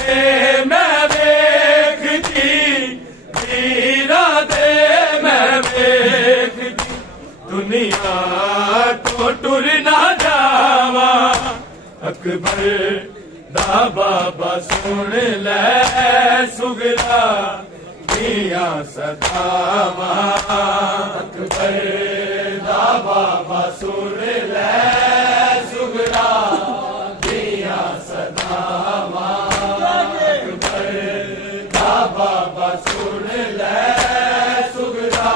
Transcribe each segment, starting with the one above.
दे मैं वेखदी वीरां दे मैं वेखदी दुनिया तो टुर ना जावा अकबर दा बाबा सुन ले सुगरा दिया सदावा अकबर दा बाबा सुन ले सुगरा दिया सदावा अकबर दा बाबा सुन ले सुगरा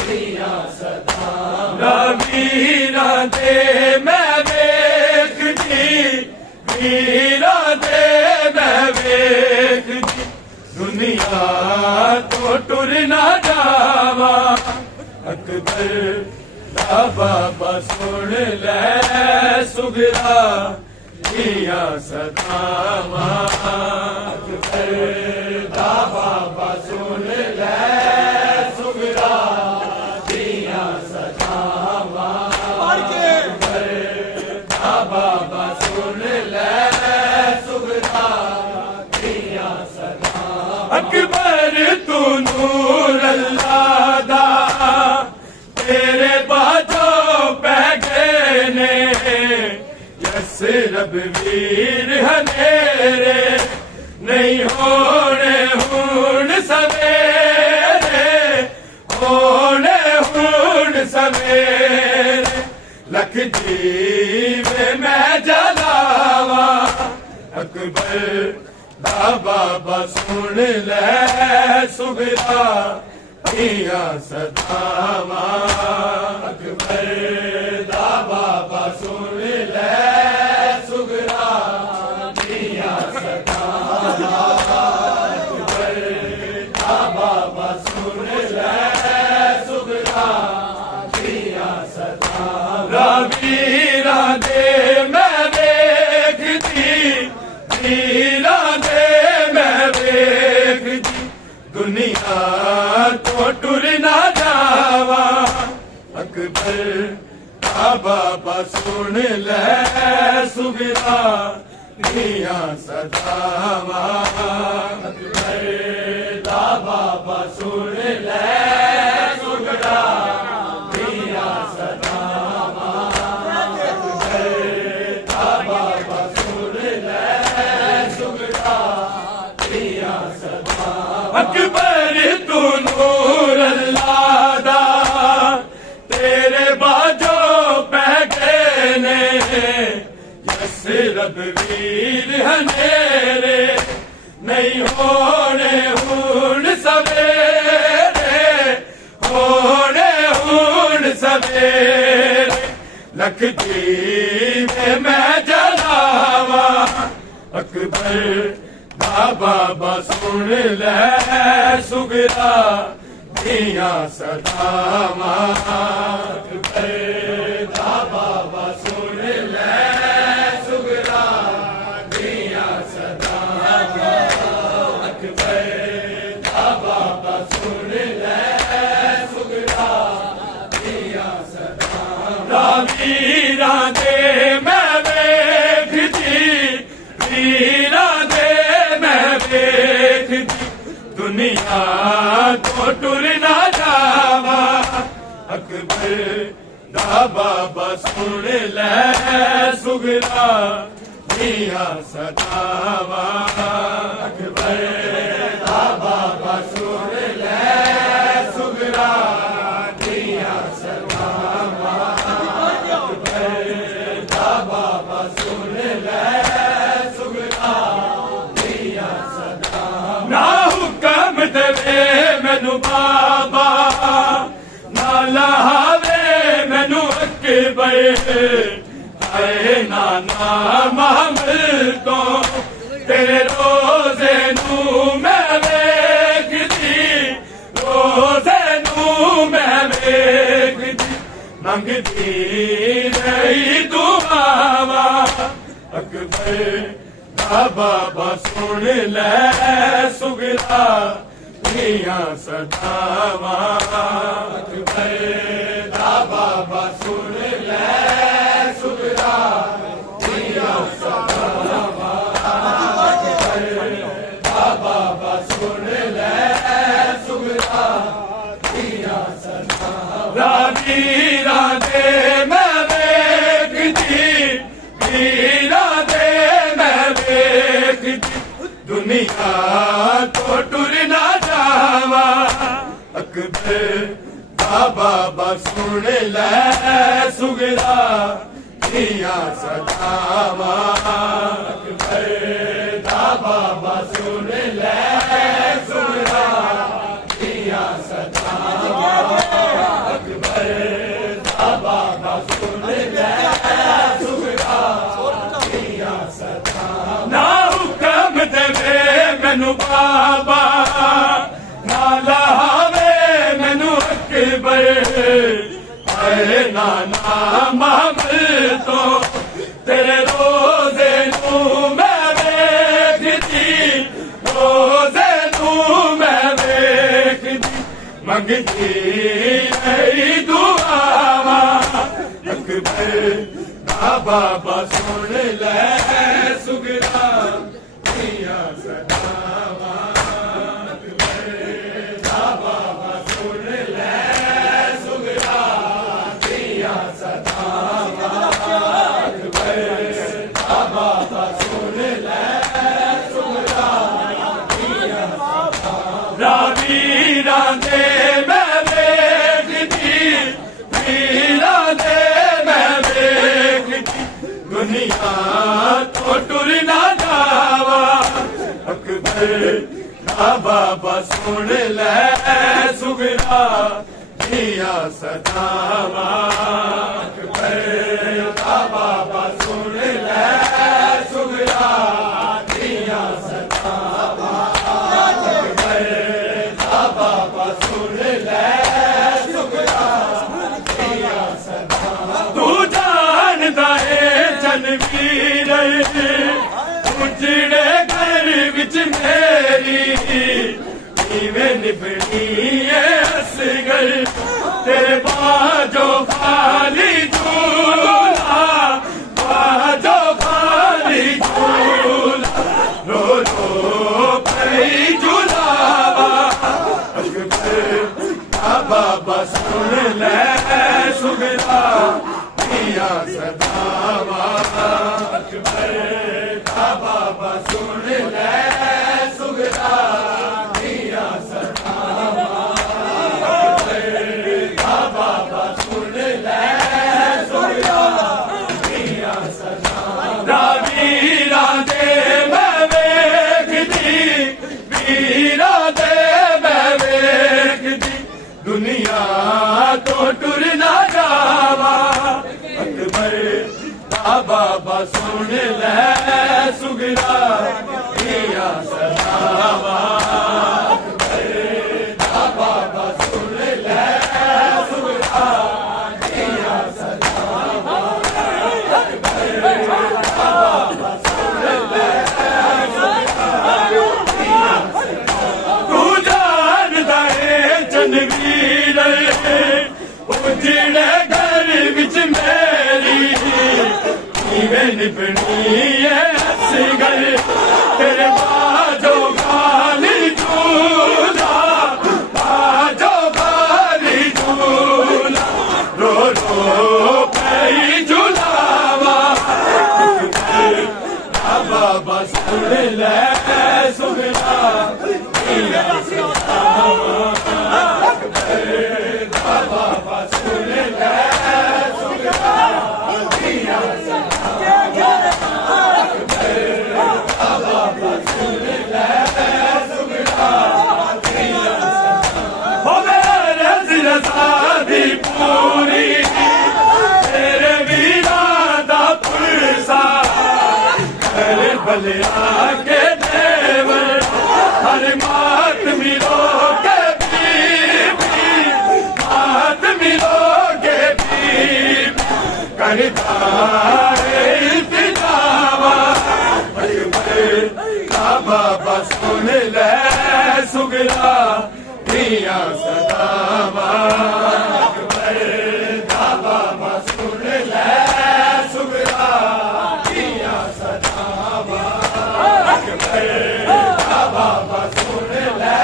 दिया सदावा वीरा दे मैं वेखदी वीरा दे मैं वेखदी दुनिया तो टुर ना जावा अकबर दा बाबा सुन ले सुगरा दिया सदावा अकबर दा बाबा सुन ले सुगरा दिया सदावा अकबर दा बाबा सुन ले सुगरा दिया सदावा अकबर तू नूर अल्लाह दा तेरे बाजो पै गए ने यसरब वीर हनेरे नहीं होने हुन सवेरे होने हुन सवेरे लख जीवे मैं जलावा अकबर दा बाबा सुन ले सुगरा दिया सदावा अकबर दा बाबा सुन ले सुगरा दिया सदावा अकबर दा बाबा सुन ले सुगरा दिया सदावा वीरा दे मैं वेखदी वीरा दे मैं वेखदी दुनिया तो टुर ना जावा अकबर दा बाबा सुन ले सुगरा दिया सदावा अकबर दा बाबा सुन ले सुगरा दिया सदावा अकबर दा बाबा सुन ले सुगरा दिया सदावा अकबर तू नूर अल्लाह दा तेरे बाजो पै गए ने यसरब वीर हनेरे नहीं होने हुन सवेरे होने हुन सवेरे लख जीवे मैं जलावा अकबर दा बाबा सुन ले सुगरा दिया सदावा अकबर दा बाबा सुन ले सुगरा दिया सदावा अकबर दा बाबा सुन ले सुगरा दिया सदावा वीरा दे मैं वेखदी वीरा दे मैं वेखदी दुनिया तो टुर ना जावा अकबर दा बाबा सुन ले सुगरा दिया सदावा अकबर दा बाबा सुन ले सुगरा दिया सदावा अकबर दा बाबा सुन ले सुगरा दिया सदावा ना हुक्म देवे मैनू बाबा ना लहावे मैनू अकबर हाय नाना महमल को तेरे रोजे नू मैं वेखदी रोजे नू मैं वेखदी मंगदी रही दुआवा अकबर दा बाबा सुन ले सुगरा दिया सदावा अकबर दा बाबा सुन ले सुगरा दिया सदावा अकबर दा बाबा सुन ले सुगरा दिया सदावा अकबर दा बाबा सुन ले सुगरा दिया सदावा अकबर दा बाबा सुन ले सुगरा दिया सदावा ना हुक्म देवे मैनू बाबा ना लावे मैनू अकबर अरे नाना महमल तो तेरे रोजे नू मैं वेखदी रोजे नू मैं वेखदी मंगदी ऐ दुआवा अकबर दा बाबा सुन ले सुगरा दिया सदावा अकबर दा बाबा सुन ले सुगरा दिया सदावा अकबर दा बाबा सुन ले सुगरा दिया सदावा वीरा दे मैं वेखदी वीरा दे मैं वेखदी दुनिया तो टुर ना जावा अकबर दा बाबा सुन ले सुगरा दिया सदावा अकबर दा बाबा सुन ले सुगरा दिया सदावा अकबर दा बाबा सुन ले सुगरा दिया सदावा तू जानदा है जनवीर उजड़े घर विच मेरी इवें निभनी है असगर तेरे बाजो खाली झूला बाजो खाली झूला रो रो पई झूलावा अकबर दा बाबा सुन ले सुगरा दिया सदावा अकबर दा बाबा सुन ले सुगरा दिया सदावा अकबर दा बाबा सुन ले सुगरा दिया सदावा वीरा दे मैं वेखदी वीरा दे मैं वेखदी दुनिया तो टुर ना जावा अकबर दा बाबा सुन ले सुगरा दिया सदावा अकबर दा बाबा सुन ले सुगरा दिया सदावा अकबर दा बाबा सुन ले सुगरा दिया सदावा तू जानदा है जनवीर उजड़े घर विच मेरी इवें निभनी है असगर तेरे बाजो खाली झूला बाजो खाली झूला रो रो पई झूलावा अकबर दा बाबा सुन ले सुगरा दिया सदावा अकबर दा बाबा सुन ले सुगरा दिया सदावा अकबर दा बाबा सुन ले सुगरा दिया सदावा हो मेरे रज़ा दी पूरी तेरे वीरा दा पुरसा कर भलिया के देवर हर मात मिलो के मात मिलो के करता इंतजावा अकबर दा बाबा सुन ले सुगरा दिया सदावा अकबर दा बाबा सुन ले सुगरा दिया सदावा अकबर दा बाबा सुन ले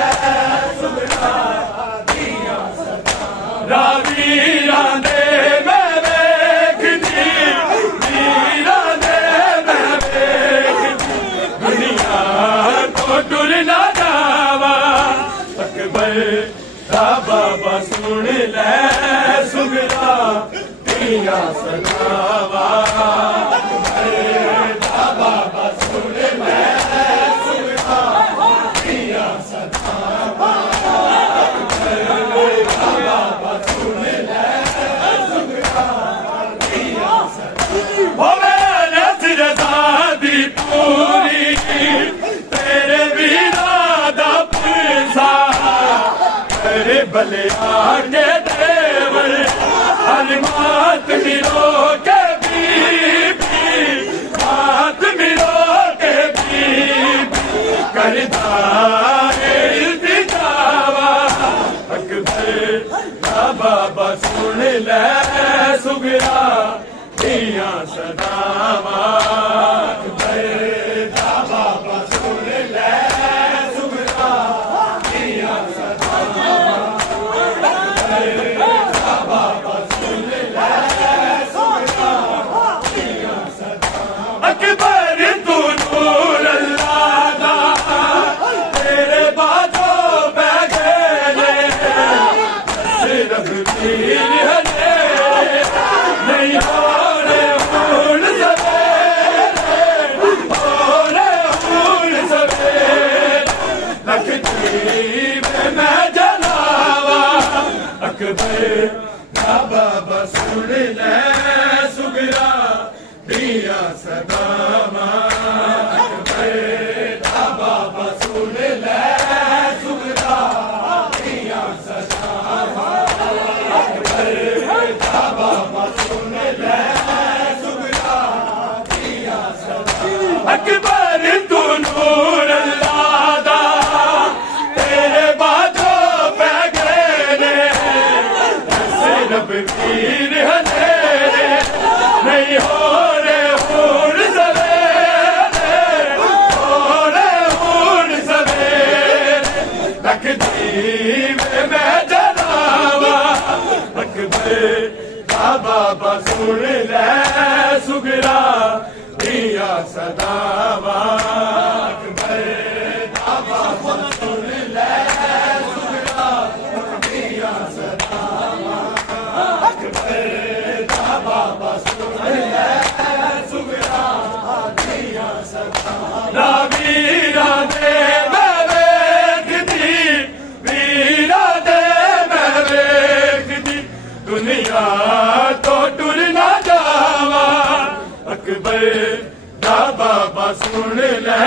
सुगरा दिया सदावा वीरा दे मैं वेखदी वीरा दे मैं वेखदी दुनिया तो टुर ना जावा अकबर दा बाबा सुन ले सुगरा दिया सदावा दा बाबा सुन ले सुगरा दिया सदावा दा बाबा सुन ले सुगरा दिया सदावा होवे नजरदा दी पूरी तेरे वीरा दा पुरसा तेरे भले आगे देवर हनुमात मिलो के बीबी हाथ मिलो के बीबी करदा इल्तिजावा अकबर दा बाबा सुन ले सुगरा दिया सदावा अकबर दा बाबा सुन ले सुगरा दिया सदावा अकबर तू नूर अल्लाह दा तेरे बाजो बैगले सिर्फ पीर हले नहीं हो रे फूल सवेरे हो रे फूल सवेरे लखदीप मैं जलावा अकबर दा बाबा सुन ले सुगरा दिया सदावा अकबर दा बाबा सुन ले सुगरा दिया सदावा अकबर दा बाबा सुन ले सुगरा दिया सदावा अकबर तू नूर अल्लाह दा तेरे बाजो बैगले सिर्फ पीर हनेरे नहीं हो रे फूल सवेरे हो रे फूल सवेरे लखदीप मैं जलावा अकबर दा बाबा सुन ले सुगरा दिया सदावा अकबर दा बाबा सुन ले सुगरा दिया सदावा अकबर दा बाबा सुन ले सुगरा दिया सदावा वीरा दे मैं वेखदी वीरा दे मैं वेखदी दुनिया तो टुर ना जावा अकबर दा बाबा सुन ले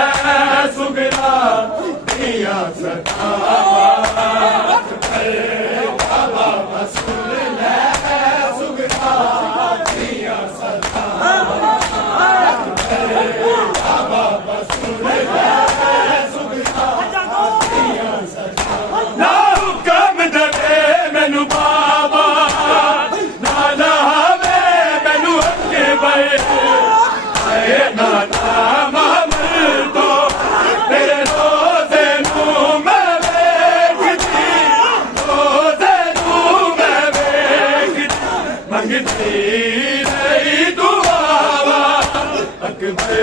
सुगरा दिया सदावा अकबर दा बाबा सुन ले सुगरा दिया सदावा अकबर दा बाबा सुन ले सुगरा दिया सदावा ना हुक्म दे मैनू बाबा ना लावे मैनू अकबर आए ना नाम तो तेरे रोज़े नू मैं वेखदी रोज़े नू मैं वेखदी मंगदी रही दुआवा अकबर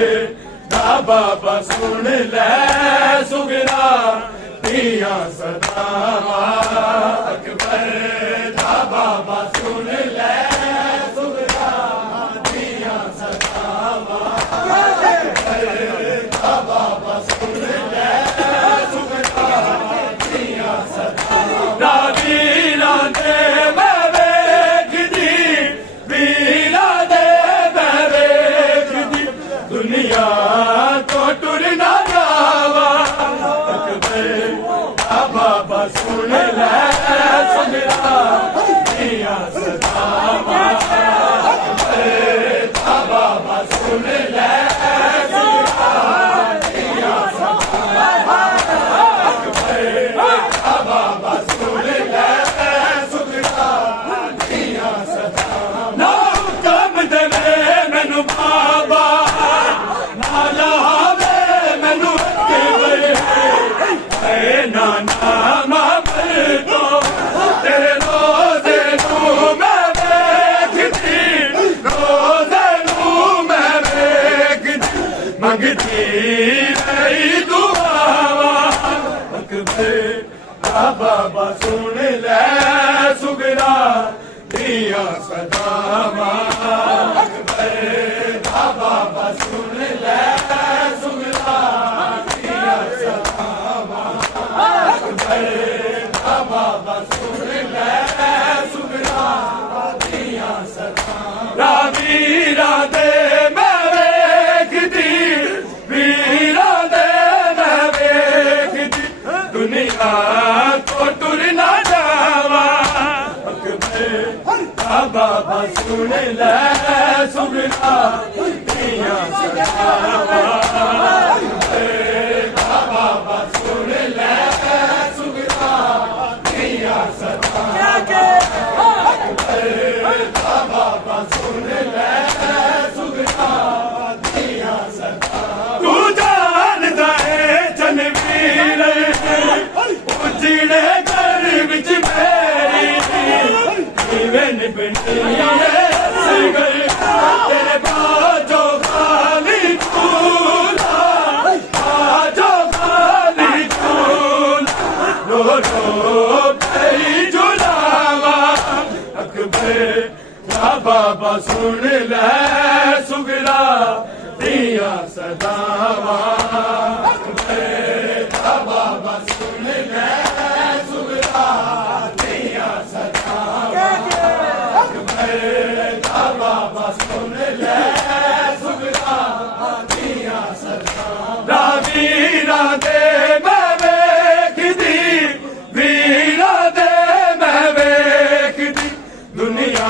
दा बाबा सुन ले सुगरा दिया सदावा अकबर दा बाबा सुन ले सुगरा दिया सदावा अकबर दा बाबा सुन ले सुगरा दिया सदावा वीरा दे मैं वेखदी वीरा दे मैं वेखदी दुनिया तो टुर ना जावा अकबर दा बाबा सुन ले बाबा सुन ले सुगरा दिया सदावां अकबर दा बाबा सुन ले सुगरा दिया सदावां अकबर दा बाबा सुन ले सुगरा दिया सदावां वीरा दे मैं वेखदी वीरा दे मैं वेखदी दुनिया तो टुर ना जावा बाबा सुन ले सुगरा दिया सदावां बाबा सुन ले सुगरा दिया सदावां बाबा सुन ले सुगरा दिया सदावां तू जानदा है जनवीर उजड़े घर विच मेरी जीवन बिंदिया सगर तेरे बाजो खाली झूला बाजो खाली झूला रो रो कई झूलावा अकबर दा बाबा सुन ले सुगरा दिया सदावां अकबर दा बाबा सुन ले सुगरा दिया सदावां बाबा सुन ले सुगरा दिया सदावां वीरा दे मैं वेखदी वीरा दे मैं वेखदी दुनिया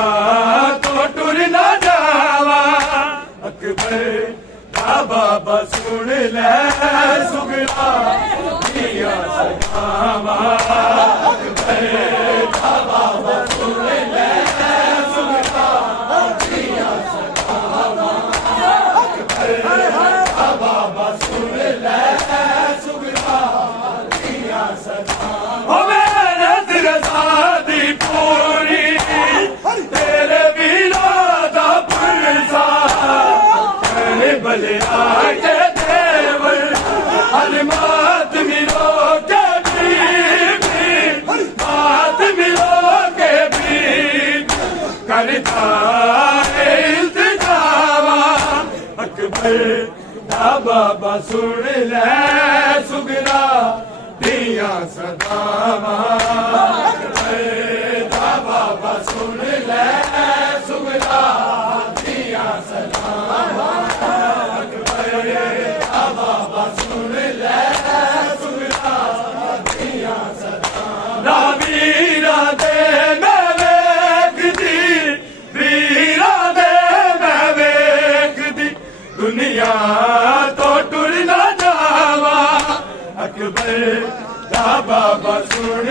तो टुर ना जावा अकबर दा बाबा सुन ले सुगरा दिया सदावां अकबर दा बाबा सुन ले सुगरा दिया सदावां अकबर दा बाबा सुन ले सुगरा दिया सदावां ओ मेरे रज़ा दी पूरी तेरे बिना दा पुरसा तेरे भले आके देवर हर मात मिलो के भी मात मिलो के भी करता इल्तिजावा अकबर दा बाबा सुन ले सुगरा दिया सदावां अकबर दा बाबा सुन ले सुगरा दिया सदावां अकबर दा बाबा सुन ले सुगरा दिया सदावां वीरा दे मैं वेखदी वीरा दे मैं वेखदी दुनिया तो टुर ना जावा अकबर दा बाबा सुन